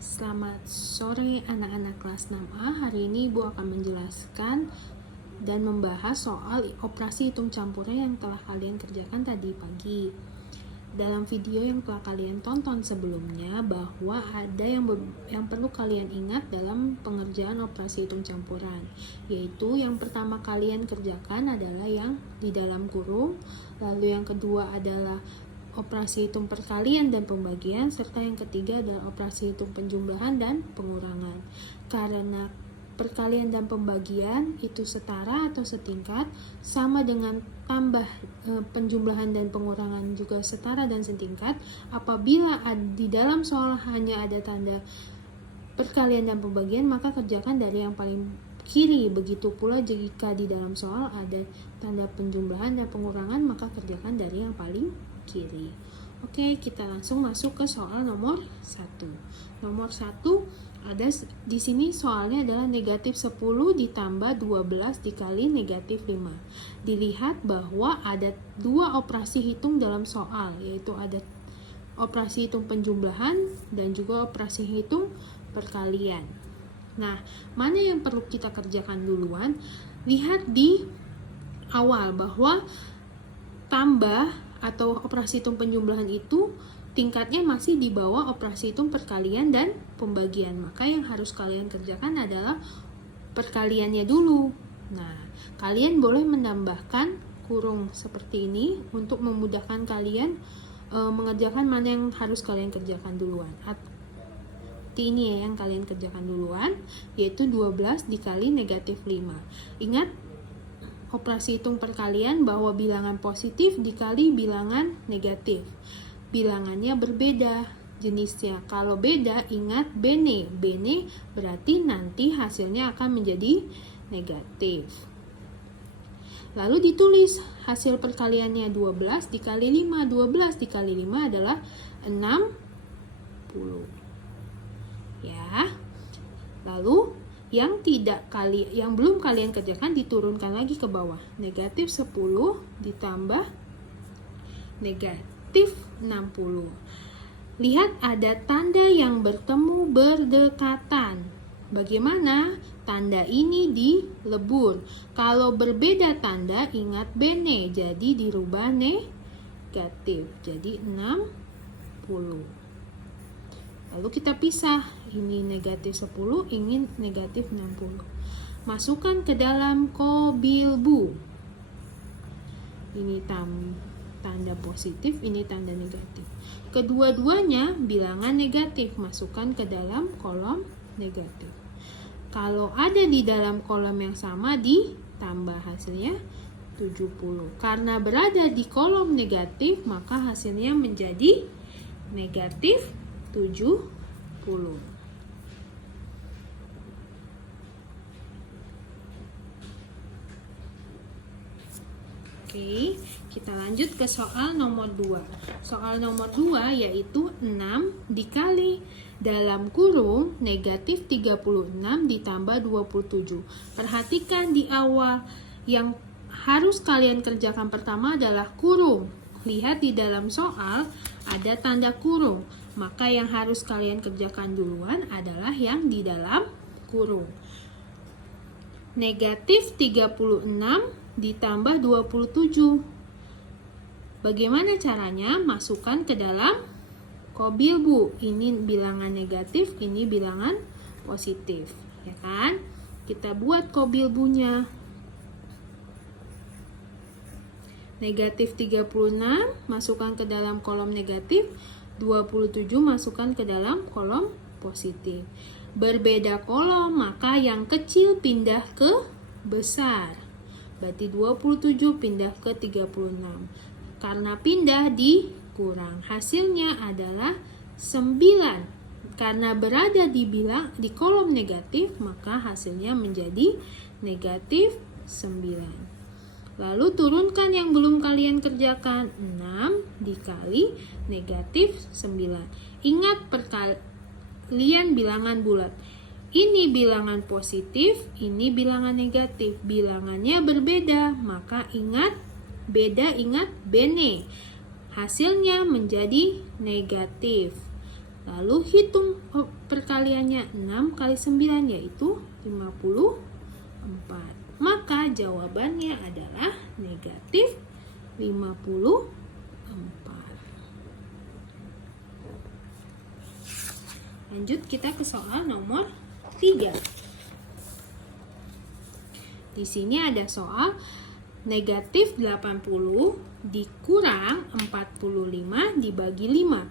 Selamat sore anak-anak kelas 6A. Hari ini Ibu akan menjelaskan dan membahas soal operasi hitung campuran yang telah kalian kerjakan tadi pagi. Dalam video yang telah kalian tonton sebelumnya, bahwa ada yang perlu kalian ingat dalam pengerjaan operasi hitung campuran, yaitu yang pertama kalian kerjakan adalah yang di dalam kurung, lalu yang kedua adalah operasi hitung perkalian dan pembagian, serta yang ketiga adalah operasi hitung penjumlahan dan pengurangan. Karena perkalian dan pembagian itu setara atau setingkat, sama dengan tambah penjumlahan dan pengurangan juga setara dan setingkat, apabila di dalam soal hanya ada tanda perkalian dan pembagian, maka kerjakan dari yang paling kiri. Begitu pula jika di dalam soal ada tanda penjumlahan dan pengurangan, maka kerjakan dari yang paling kiri. Oke, kita langsung masuk ke soal nomor 1. Nomor 1 ada di sini soalnya adalah negatif 10 ditambah 12 dikali negatif 5. Dilihat bahwa ada dua operasi hitung dalam soal, yaitu ada operasi hitung penjumlahan dan juga operasi hitung perkalian. Nah, mana yang perlu kita kerjakan duluan? Lihat di awal bahwa tambah atau operasi hitung penjumlahan itu tingkatnya masih di bawah operasi hitung perkalian dan pembagian. Maka yang harus kalian kerjakan adalah perkaliannya dulu. Nah, kalian boleh menambahkan kurung seperti ini untuk memudahkan kalian mengerjakan mana yang harus kalian kerjakan duluan. Ini ya yang kalian kerjakan duluan, yaitu 12 dikali negatif 5. Ingat, operasi hitung perkalian bahwa bilangan positif dikali bilangan negatif. Bilangannya berbeda jenisnya. Kalau beda, ingat bene. Bene berarti nanti hasilnya akan menjadi negatif. Lalu ditulis hasil perkaliannya 12 dikali 5. 12 dikali 5 adalah 60. Ya. Lalu yang belum kalian kerjakan diturunkan lagi ke bawah. Negatif 10 ditambah negatif 60. Lihat ada tanda yang bertemu berdekatan. Bagaimana? Tanda ini dilebur. Kalau berbeda tanda, ingat bene, jadi dirubah negatif. Jadi 60. Lalu kita pisah, ini negatif 10, ini negatif 60. Masukkan ke dalam kobilbu. Ini tanda positif, ini tanda negatif. Kedua-duanya bilangan negatif, masukkan ke dalam kolom negatif. Kalau ada di dalam kolom yang sama, ditambah, hasilnya 70. Karena berada di kolom negatif, maka hasilnya menjadi negatif 70. Oke, kita lanjut ke soal nomor 2. Soal nomor 2 yaitu 6 dikali dalam kurung negatif 36 ditambah 27. Perhatikan di awal, yang harus kalian kerjakan pertama adalah kurung. Lihat di dalam soal ada tanda kurung. Maka yang harus kalian kerjakan duluan adalah yang di dalam kurung. Negatif 36 ditambah 27. Bagaimana caranya? Masukkan ke dalam kobilbu. Ini bilangan negatif, ini bilangan positif. Ya kan? Kita buat kobilbunya. Negatif 36 masukkan ke dalam kolom negatif, 27 masukkan ke dalam kolom positif. Berbeda kolom, maka yang kecil pindah ke besar. Berarti 27 pindah ke 36. Karena pindah dikurang. Hasilnya adalah 9. Karena berada di kolom negatif, maka hasilnya menjadi negatif 9. Lalu turunkan yang belum kalian kerjakan. 6 dikali negatif 9. Ingat perkalian bilangan bulat. Ini bilangan positif, ini bilangan negatif. Bilangannya berbeda, maka ingat beda, ingat bene. Hasilnya menjadi negatif. Lalu hitung perkaliannya 6 kali 9 yaitu 54. Maka jawabannya adalah negatif 54. Lanjut kita ke soal nomor 3. Di sini ada soal negatif 80 dikurang 45 dibagi 5.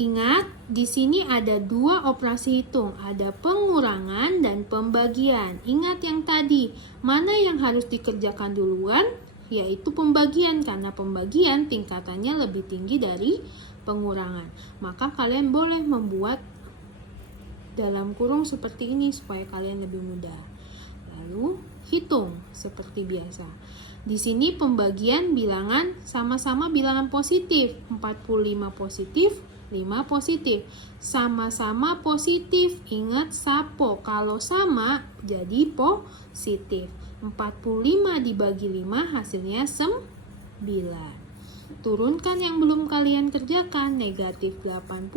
Ingat, di sini ada dua operasi hitung, ada pengurangan dan pembagian. Ingat yang tadi, mana yang harus dikerjakan duluan? Yaitu pembagian, karena pembagian tingkatannya lebih tinggi dari pengurangan. Maka kalian boleh membuat dalam kurung seperti ini supaya kalian lebih mudah. Lalu hitung seperti biasa. Di sini pembagian bilangan sama-sama bilangan positif. 45 positif, 5 positif. Sama-sama positif. Ingat sapo. Kalau sama jadi positif. 45 dibagi 5 hasilnya 9. Turunkan yang belum kalian kerjakan. Negatif 80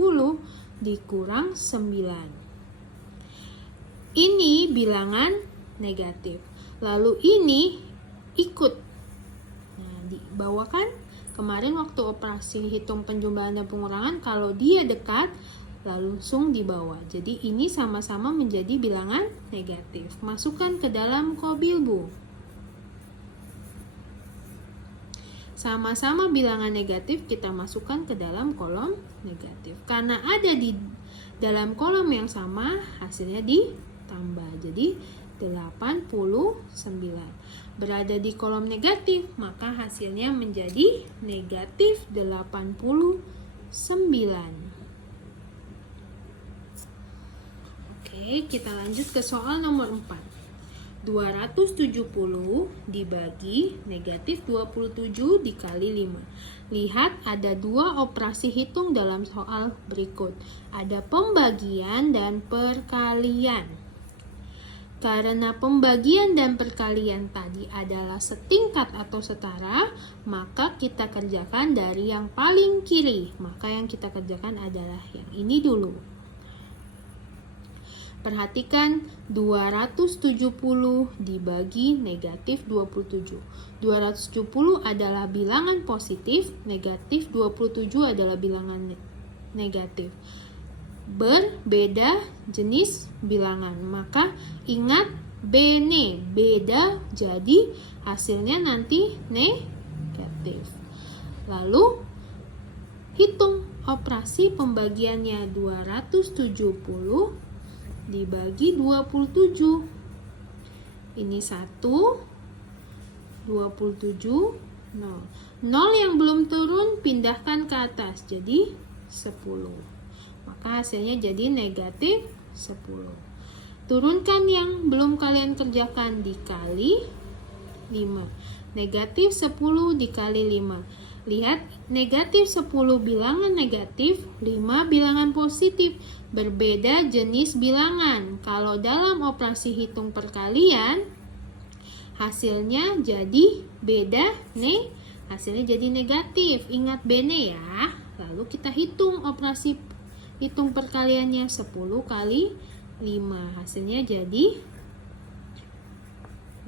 dikurang 9. Ini bilangan negatif. Lalu ini ikut. Nah, dibawakan kemarin waktu operasi hitung penjumlahan dan pengurangan, kalau dia dekat langsung dibawa. Jadi ini sama-sama menjadi bilangan negatif. Masukkan ke dalam kobilbu. Sama-sama bilangan negatif kita masukkan ke dalam kolom negatif. Karena ada di dalam kolom yang sama, hasilnya ditambah. Jadi 89. Berada di kolom negatif, maka hasilnya menjadi negatif 89. Oke, kita lanjut ke soal nomor 4. 270 dibagi negatif 27 dikali 5. Lihat ada dua operasi hitung dalam soal berikut. Ada pembagian dan perkalian. Karena pembagian dan perkalian tadi adalah setingkat atau setara, maka kita kerjakan dari yang paling kiri. Maka yang kita kerjakan adalah yang ini dulu. Perhatikan 270 dibagi negatif 27. 270 adalah bilangan positif, negatif 27 adalah bilangan negatif. Berbeda jenis bilangan, maka ingat bene, beda, jadi hasilnya nanti negatif. Lalu hitung operasi pembagiannya. 270 dibagi 27. Ini 1, 27, 0. 0 yang belum turun pindahkan ke atas jadi 10. Maka hasilnya jadi negatif 10. Turunkan yang belum kalian kerjakan dikali 5. Negatif 10 dikali 5. Lihat, negatif 10 bilangan negatif, 5 bilangan positif. Berbeda jenis bilangan. Kalau dalam operasi hitung perkalian, hasilnya jadi beda, hasilnya jadi negatif. Ingat bene ya. Lalu kita hitung operasi hitung perkaliannya. 10 kali 5. Hasilnya jadi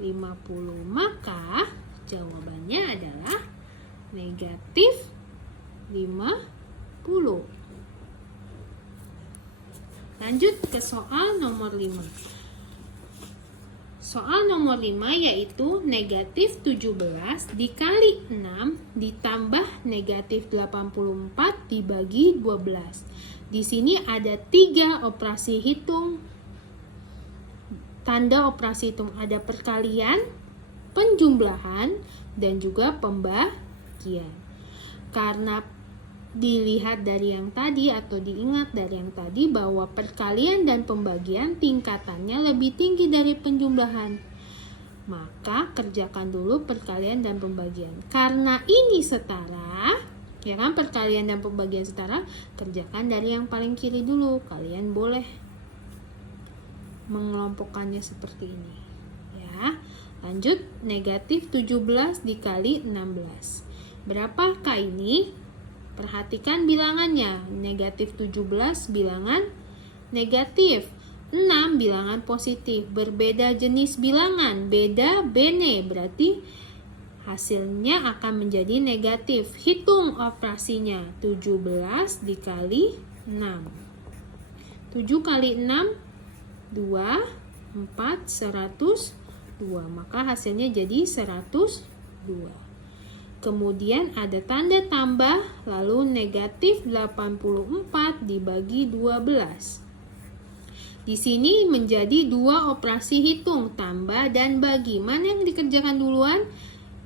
50. Maka jawabannya adalah negatif 50. Lanjut ke soal nomor 5. Soal nomor 5 yaitu negatif 17 dikali 6 ditambah negatif 84 dibagi 12. Di sini ada 3 operasi hitung. Tanda operasi hitung ada perkalian, penjumlahan, dan juga pembagian. Karena dilihat dari yang tadi atau diingat dari yang tadi bahwa perkalian dan pembagian tingkatannya lebih tinggi dari penjumlahan, maka kerjakan dulu perkalian dan pembagian. Karena ini setara, ya kan, perkalian dan pembagian setara, kerjakan dari yang paling kiri dulu. Kalian boleh mengelompokkannya seperti ini ya. Lanjut, negatif 17 dikali 16. Berapakah ini? Perhatikan bilangannya. Negatif 17 bilangan negatif. 6 bilangan positif. Berbeda jenis bilangan. Beda bene. Berarti hasilnya akan menjadi negatif. Hitung operasinya. 17 dikali 6. 7 kali 6, 2, 4, 102. Maka hasilnya jadi 102. Kemudian ada tanda tambah, lalu negatif 84 dibagi 12. Di sini menjadi dua operasi hitung, tambah dan bagi. Mana yang dikerjakan duluan?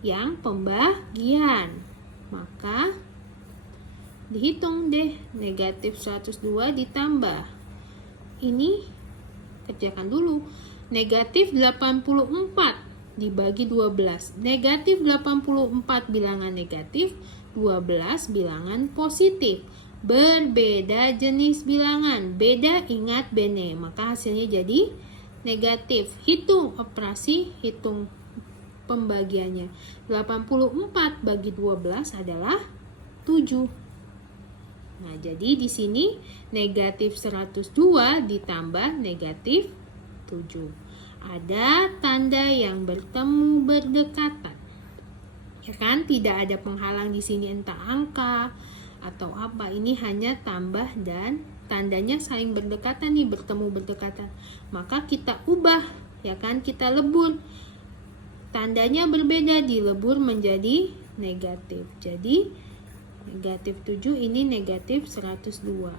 Yang pembagian. Maka dihitung deh, negatif 102 ditambah. Ini kerjakan dulu. Negatif 84 dibagi 12. Negatif 84 bilangan negatif, 12 bilangan positif. Berbeda jenis bilangan. Beda ingat bene. Maka hasilnya jadi negatif. Hitung operasi, hitung pembagiannya. 84 bagi 12 adalah 7. Nah, jadi di sini negatif 102 ditambah negatif 7. Ada tanda yang bertemu berdekatan. Ya kan, tidak ada penghalang di sini entah angka atau apa. Ini hanya tambah dan tandanya saling berdekatan nih, bertemu berdekatan. Maka kita ubah, ya kan, kita lebur. Tandanya berbeda, dilebur menjadi negatif. Jadi negatif 7 ini negatif 102.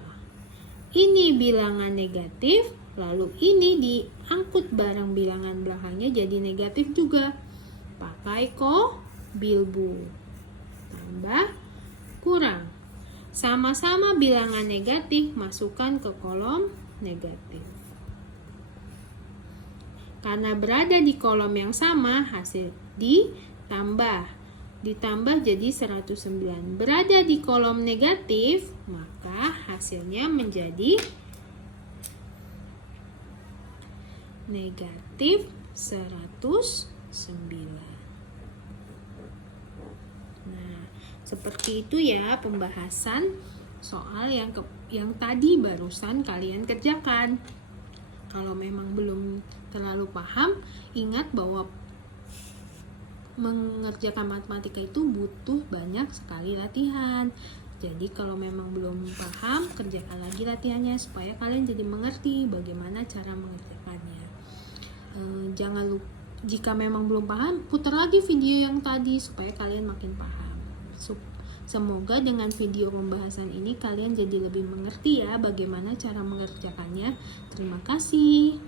Ini bilangan negatif, lalu ini diangkut bareng bilangan belakangnya jadi negatif juga. Pakai bilbu. Tambah, kurang. Sama-sama bilangan negatif, masukkan ke kolom negatif. Karena berada di kolom yang sama, hasil ditambah. Ditambah jadi 109. Berada di kolom negatif, maka hasilnya menjadi negatif 109. Nah, seperti itu ya pembahasan soal yang tadi barusan kalian kerjakan. Kalau memang belum terlalu paham, ingat bahwa mengerjakan matematika itu butuh banyak sekali latihan. Jadi kalau memang belum paham, kerjakan lagi latihannya supaya kalian jadi mengerti bagaimana cara mengerjakannya. Jangan lupa, jika memang belum paham, putar lagi video yang tadi supaya kalian makin paham. Semoga dengan video pembahasan ini kalian jadi lebih mengerti ya bagaimana cara mengerjakannya. Terima kasih.